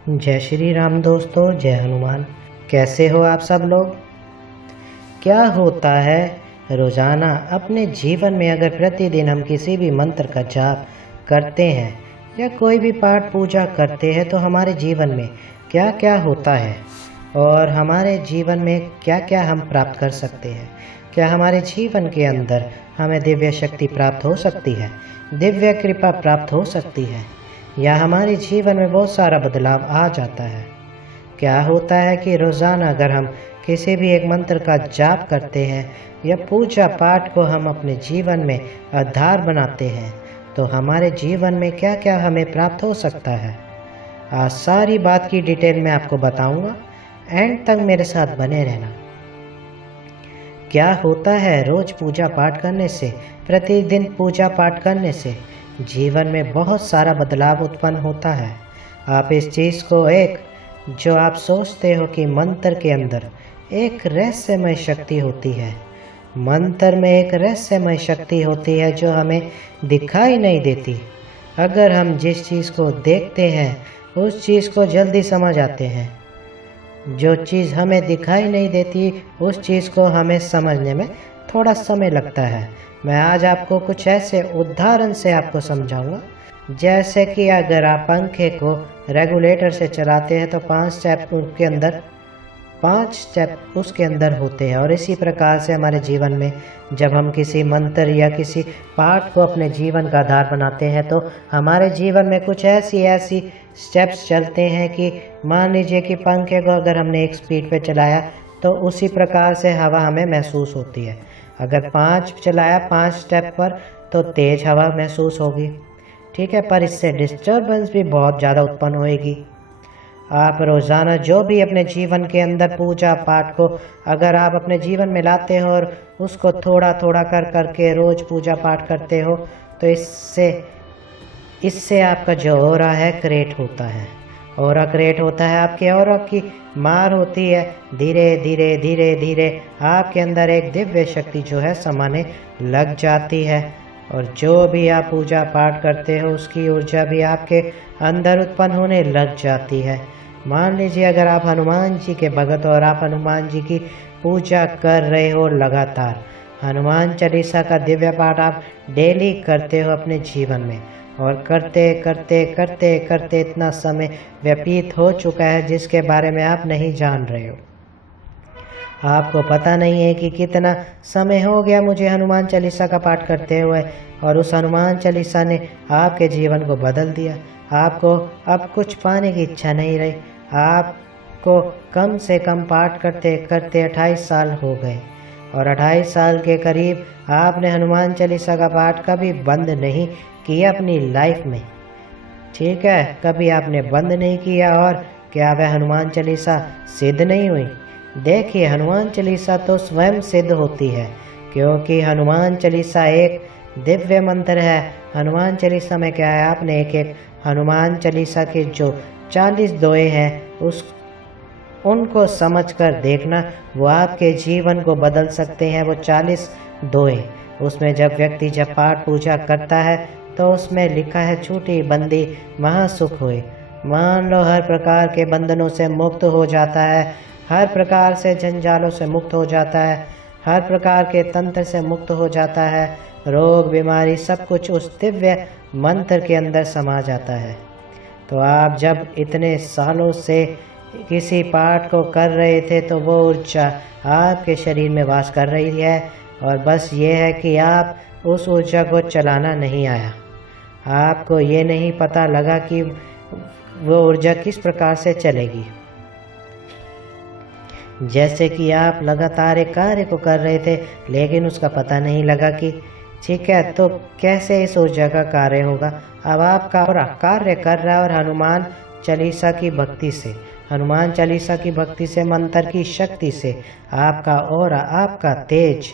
जय श्री राम दोस्तों, जय हनुमान। कैसे हो आप सब लोग। क्या होता है रोज़ाना अपने जीवन में अगर प्रतिदिन हम किसी भी मंत्र का जाप करते हैं या कोई भी पाठ पूजा करते हैं तो हमारे जीवन में क्या क्या होता है और हमारे जीवन में क्या क्या हम प्राप्त कर सकते हैं। क्या हमारे जीवन के अंदर हमें दिव्य शक्ति प्राप्त हो सकती है, दिव्य कृपा प्राप्त हो सकती है, या हमारे जीवन में बहुत सारा बदलाव आ जाता है। क्या होता है कि रोज़ाना अगर हम किसी भी एक मंत्र का जाप करते हैं या पूजा पाठ को हम अपने जीवन में आधार बनाते हैं तो हमारे जीवन में क्या क्या हमें प्राप्त हो सकता है। आज सारी बात की डिटेल में आपको बताऊंगा, एंड तक मेरे साथ बने रहना। क्या होता है रोज़ पूजा पाठ करने से, प्रतिदिन पूजा पाठ करने से जीवन में बहुत सारा बदलाव उत्पन्न होता है। आप इस चीज़ को जो आप सोचते हो कि मंत्र के अंदर एक रहस्यमय शक्ति होती है, मंत्र में एक रहस्यमय शक्ति होती है जो हमें दिखाई नहीं देती। अगर हम जिस चीज़ को देखते हैं उस चीज़ को जल्दी समझ आते हैं, जो चीज़ हमें दिखाई नहीं देती उस चीज़ को हमें समझने में थोड़ा समय लगता है। मैं आज आपको कुछ ऐसे उदाहरण से आपको समझाऊंगा, जैसे कि अगर आप पंखे को रेगुलेटर से चलाते हैं तो 5 स्टेप उसके अंदर होते हैं, और इसी प्रकार से हमारे जीवन में जब हम किसी मंत्र या किसी पाठ को अपने जीवन का आधार बनाते हैं तो हमारे जीवन में कुछ ऐसी स्टेप्स चलते हैं कि मान लीजिए कि पंखे को अगर हमने एक स्पीड पे चलाया तो उसी प्रकार से हवा हमें महसूस होती है। अगर 5 चलाया 5 स्टेप पर तो तेज़ हवा महसूस होगी, ठीक है, पर इससे डिस्टर्बेंस भी बहुत ज़्यादा उत्पन्न होएगी। आप रोज़ाना जो भी अपने जीवन के अंदर पूजा पाठ को अगर आप अपने जीवन में लाते हो और उसको थोड़ा थोड़ा करके रोज़ पूजा पाठ करते हो तो इससे आपका जो ऑरा है क्रिएट होता है। ऑरा क्रिएट होता है, आपके ऑरा की मार होती है, धीरे धीरे धीरे धीरे आपके अंदर एक दिव्य शक्ति जो है समाने लग जाती है, और जो भी आप पूजा पाठ करते हो उसकी ऊर्जा भी आपके अंदर उत्पन्न होने लग जाती है। मान लीजिए अगर आप हनुमान जी के भगत और आप हनुमान जी की पूजा कर रहे हो, लगातार हनुमान चालीसा का दिव्य पाठ आप डेली करते हो अपने जीवन में, और करते करते करते करते इतना समय व्यतीत हो चुका है जिसके बारे में आप नहीं जान रहे हो। आपको पता नहीं है कि कितना समय हो गया मुझे हनुमान चालीसा का पाठ करते हुए, और उस हनुमान चालीसा ने आपके जीवन को बदल दिया। आपको अब कुछ पाने की इच्छा नहीं रही। आपको कम से कम पाठ करते करते 28 साल हो गए, और 28 साल के करीब आपने हनुमान चालीसा का पाठ कभी बंद नहीं किया अपनी लाइफ में, ठीक है, कभी आपने बंद नहीं किया। और क्या वह हनुमान चालीसा सिद्ध नहीं हुई? देखिए, हनुमान चालीसा तो स्वयं सिद्ध होती है, क्योंकि हनुमान चालीसा एक दिव्य मंत्र है। हनुमान चालीसा में क्या है, आपने एक हनुमान चालीसा के जो 40 दोहे हैं उनको समझकर देखना, वो आपके जीवन को बदल सकते हैं। वो 40 दोहे, उसमें जब व्यक्ति जब पाठ पूजा करता है तो उसमें लिखा है, छूटी बंदी महासुख हुई। मान लो हर प्रकार के बंधनों से मुक्त हो जाता है, हर प्रकार से जंजालों से मुक्त हो जाता है, हर प्रकार के तंत्र से मुक्त हो जाता है, रोग बीमारी सब कुछ उस दिव्य मंत्र के अंदर समा जाता है। तो आप जब इतने सालों से किसी पाठ को कर रहे थे तो वो ऊर्जा आपके शरीर में वास कर रही है, और बस ये है कि आप उस ऊर्जा को चलाना नहीं आया। आपको ये नहीं पता लगा कि वो ऊर्जा किस प्रकार से चलेगी। जैसे कि आप लगातार एक कार्य को कर रहे थे लेकिन उसका पता नहीं लगा कि, ठीक है, तो कैसे इस ऊर्जा का कार्य होगा। अब आपका कार्य कर रहा है, और हनुमान चालीसा की भक्ति से, हनुमान चालीसा की भक्ति से, मंत्र की शक्ति से आपका ऑरा, आपका तेज,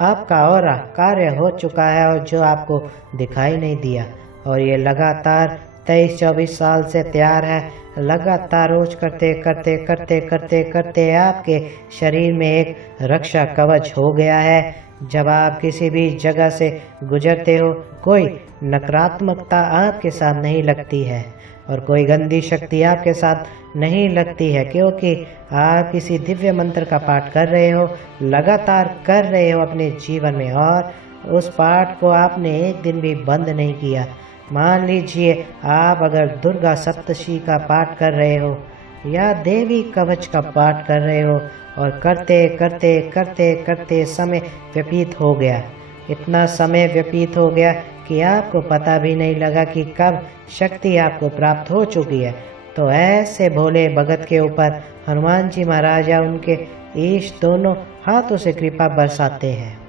आपका ऑरा कार्य हो चुका है, और जो आपको दिखाई नहीं दिया। और ये लगातार 23-24 साल से तैयार है, लगातार रोज करते करते करते करते करते आपके शरीर में एक रक्षा कवच हो गया है। जब आप किसी भी जगह से गुजरते हो कोई नकारात्मकता आपके साथ नहीं लगती है। और कोई गंदी शक्ति आपके साथ नहीं लगती है, क्योंकि आप किसी दिव्य मंत्र का पाठ कर रहे हो, लगातार कर रहे हो अपने जीवन में, और उस पाठ को आपने एक दिन भी बंद नहीं किया। मान लीजिए आप अगर दुर्गा सप्तशी का पाठ कर रहे हो या देवी कवच का पाठ कर रहे हो, और करते करते करते करते समय व्यतीत हो गया, इतना समय व्यतीत हो गया कि आपको पता भी नहीं लगा कि कब शक्ति आपको प्राप्त हो चुकी है, तो ऐसे भोले भगत के ऊपर हनुमान जी महाराज या उनके ईश दोनों हाथों से कृपा बरसाते हैं।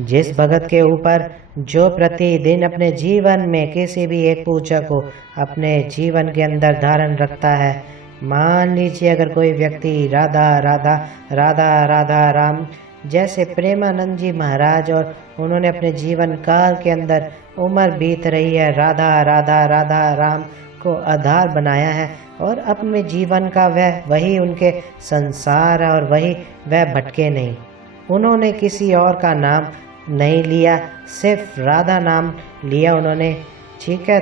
जिस भगत के ऊपर जो प्रतिदिन अपने जीवन में किसी भी एक पूजा को अपने जीवन के अंदर धारण रखता है, मान लीजिए अगर कोई व्यक्ति राधा राधा राधा राधा राम जैसे प्रेमानंद जी महाराज, और उन्होंने अपने जीवन काल के अंदर उम्र बीत रही है राधा राधा राधा राम को आधार बनाया है, और अपने जीवन का वही उनके संसार है, और वही वह भटके नहीं। उन्होंने किसी और का नाम नहीं लिया, सिर्फ राधा नाम लिया उन्होंने। ठीक है,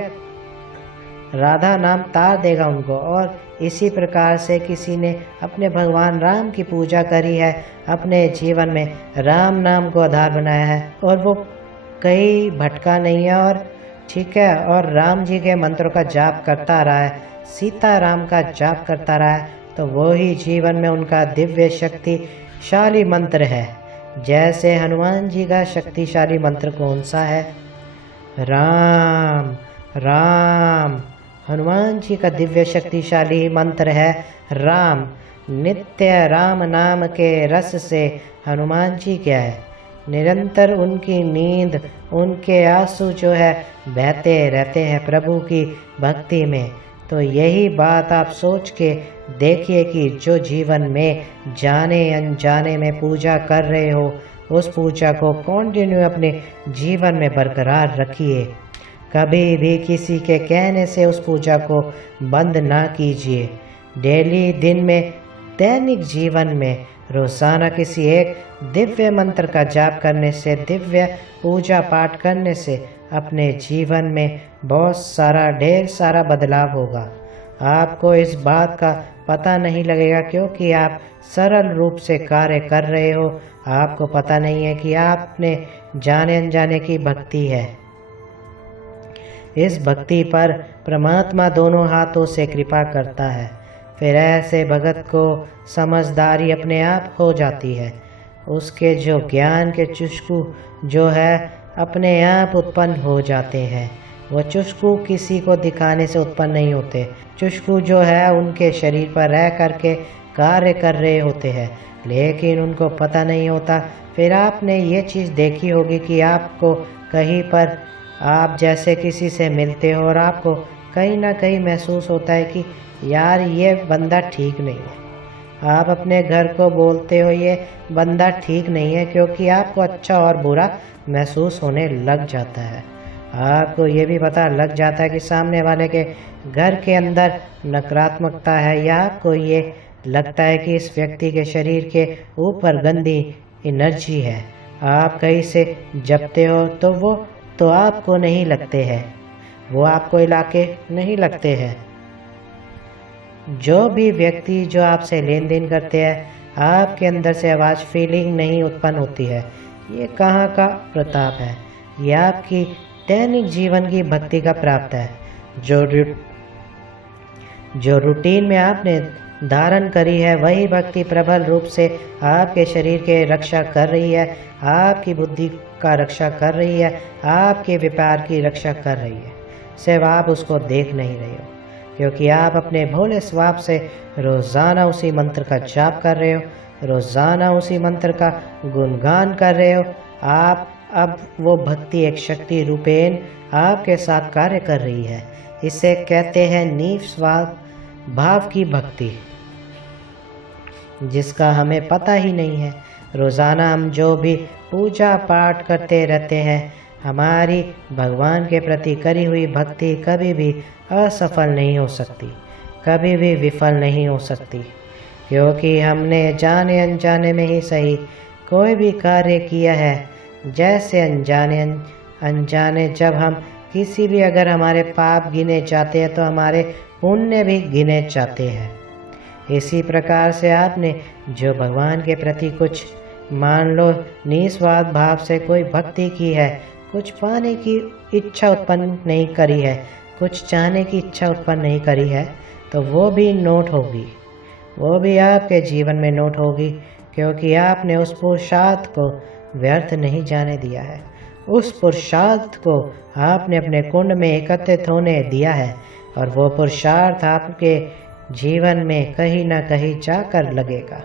राधा नाम तार देगा उनको। और इसी प्रकार से किसी ने अपने भगवान राम की पूजा करी है, अपने जीवन में राम नाम को आधार बनाया है, और वो कहीं भटका नहीं है, और ठीक है, और राम जी के मंत्रों का जाप करता रहा है, सीता राम का जाप करता रहा है, तो वो ही जीवन में उनका दिव्य शक्तिशाली मंत्र है। जैसे हनुमान जी का शक्तिशाली मंत्र कौन सा है? राम राम। हनुमान जी का दिव्य शक्तिशाली मंत्र है राम। नित्य राम नाम के रस से हनुमान जी क्या है, निरंतर उनकी नींद, उनके आंसू जो है बहते रहते हैं प्रभु की भक्ति में। तो यही बात आप सोच के देखिए कि जो जीवन में जाने अनजाने में पूजा कर रहे हो, उस पूजा को कंटिन्यू अपने जीवन में बरकरार रखिए। कभी भी किसी के कहने से उस पूजा को बंद ना कीजिए। डेली दिन में, दैनिक जीवन में रोज़ाना किसी एक दिव्य मंत्र का जाप करने से, दिव्य पूजा पाठ करने से अपने जीवन में बहुत सारा, ढेर सारा बदलाव होगा। आपको इस बात का पता नहीं लगेगा क्योंकि आप सरल रूप से कार्य कर रहे हो। आपको पता नहीं है कि आपने जाने अनजाने की भक्ति है। इस भक्ति पर परमात्मा दोनों हाथों से कृपा करता है। फिर ऐसे भगत को समझदारी अपने आप हो जाती है। उसके जो ज्ञान के चुस्कू जो है अपने आप उत्पन्न हो जाते हैं। वो चुस्कू किसी को दिखाने से उत्पन्न नहीं होते। चुस्कू जो है उनके शरीर पर रह करके कार्य कर रहे होते हैं, लेकिन उनको पता नहीं होता। फिर आपने ये चीज़ देखी होगी कि आपको कहीं पर आप जैसे किसी से मिलते हो और आपको कहीं ना कहीं महसूस होता है कि यार ये बंदा ठीक नहीं है। आप अपने घर को बोलते हो ये बंदा ठीक नहीं है, क्योंकि आपको अच्छा और बुरा महसूस होने लग जाता है। आपको ये भी पता लग जाता है कि सामने वाले के घर के अंदर नकारात्मकता है, या आपको ये लगता है कि इस व्यक्ति के शरीर के ऊपर गंदी एनर्जी है। आप कहीं से जपते हो तो आपको नहीं लगते हैं, वो आपको इलाके नहीं लगते हैं। जो भी व्यक्ति जो आपसे लेन देन करते हैं, आपके अंदर से आवाज़ फीलिंग नहीं उत्पन्न होती है। ये कहाँ का प्रताप है? ये आपकी दैनिक जीवन की भक्ति का प्राप्त है। जो रूटीन में आपने धारण करी है, वही भक्ति प्रबल रूप से आपके शरीर के रक्षा कर रही है, आपकी बुद्धि का रक्षा कर रही है, आपके व्यापार की रक्षा कर रही है। सिर्फ आप उसको देख नहीं रहे हो, क्योंकि आप अपने भोले स्वभाव से रोज़ाना उसी मंत्र का जाप कर रहे हो, रोज़ाना उसी मंत्र का गुणगान कर रहे हो। आप अब वो भक्ति एक शक्ति रूपेण आपके साथ कार्य कर रही है। इसे कहते हैं निस्वार्थ भाव की भक्ति, जिसका हमें पता ही नहीं है। रोज़ाना हम जो भी पूजा पाठ करते रहते हैं, हमारी भगवान के प्रति करी हुई भक्ति कभी भी असफल नहीं हो सकती, कभी भी विफल नहीं हो सकती, क्योंकि हमने जाने अनजाने में ही सही कोई भी कार्य किया है। जैसे अनजाने जब हम किसी भी अगर हमारे पाप गिने जाते हैं तो हमारे पुण्य भी गिने जाते हैं। इसी प्रकार से आपने जो भगवान के प्रति कुछ मान लो निस्वार्थ भाव से कोई भक्ति की है, कुछ पाने की इच्छा उत्पन्न नहीं करी है, कुछ चाहने की इच्छा उत्पन्न नहीं करी है, तो वो भी नोट होगी, वो भी आपके जीवन में नोट होगी, क्योंकि आपने उस पुरुषार्थ को व्यर्थ नहीं जाने दिया है। उस पुरुषार्थ को आपने अपने कुंड में एकत्रित होने दिया है और वो पुरुषार्थ आपके जीवन में कहीं ना कहीं जाकर लगेगा।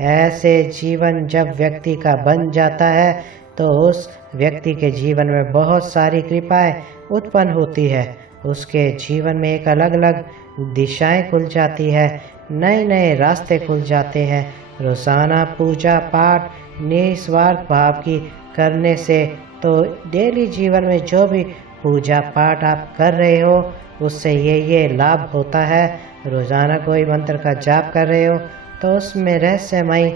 ऐसे जीवन जब व्यक्ति का बन जाता है तो उस व्यक्ति के जीवन में बहुत सारी कृपाएं उत्पन्न होती है। उसके जीवन में एक अलग अलग दिशाएं खुल जाती है, नए नए रास्ते खुल जाते हैं। रोज़ाना पूजा पाठ निस्वार्थ भाव की करने से तो डेली जीवन में जो भी पूजा पाठ आप कर रहे हो उससे ये लाभ होता है। रोज़ाना कोई मंत्र का जाप कर रहे हो तो उसमें रहस्यमय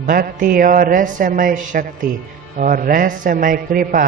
भक्ति और रहस्यमय शक्ति और रहस्यमय कृपा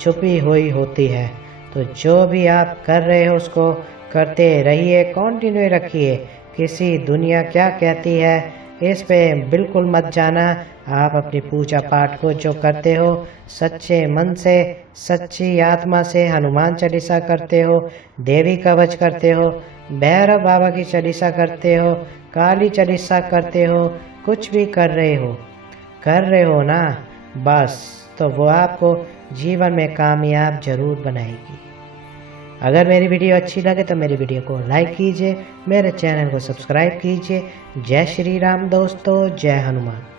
छुपी हुई होती है। तो जो भी आप कर रहे हो उसको करते रहिए, कंटिन्यू रखिए। किसी दुनिया क्या कहती है इस पे बिल्कुल मत जाना। आप अपनी पूजा पाठ को जो करते हो सच्चे मन से, सच्ची आत्मा से हनुमान चालीसा करते हो, देवी कवच करते हो, भैरव बाबा की चालीसा करते हो, काली चालीसा करते हो, कुछ भी कर रहे हो ना, बस तो वो आपको जीवन में कामयाब जरूर बनाएगी। अगर मेरी वीडियो अच्छी लगे तो मेरी वीडियो को लाइक कीजिए, मेरे चैनल को सब्सक्राइब कीजिए। जय श्री राम दोस्तों, जय हनुमान।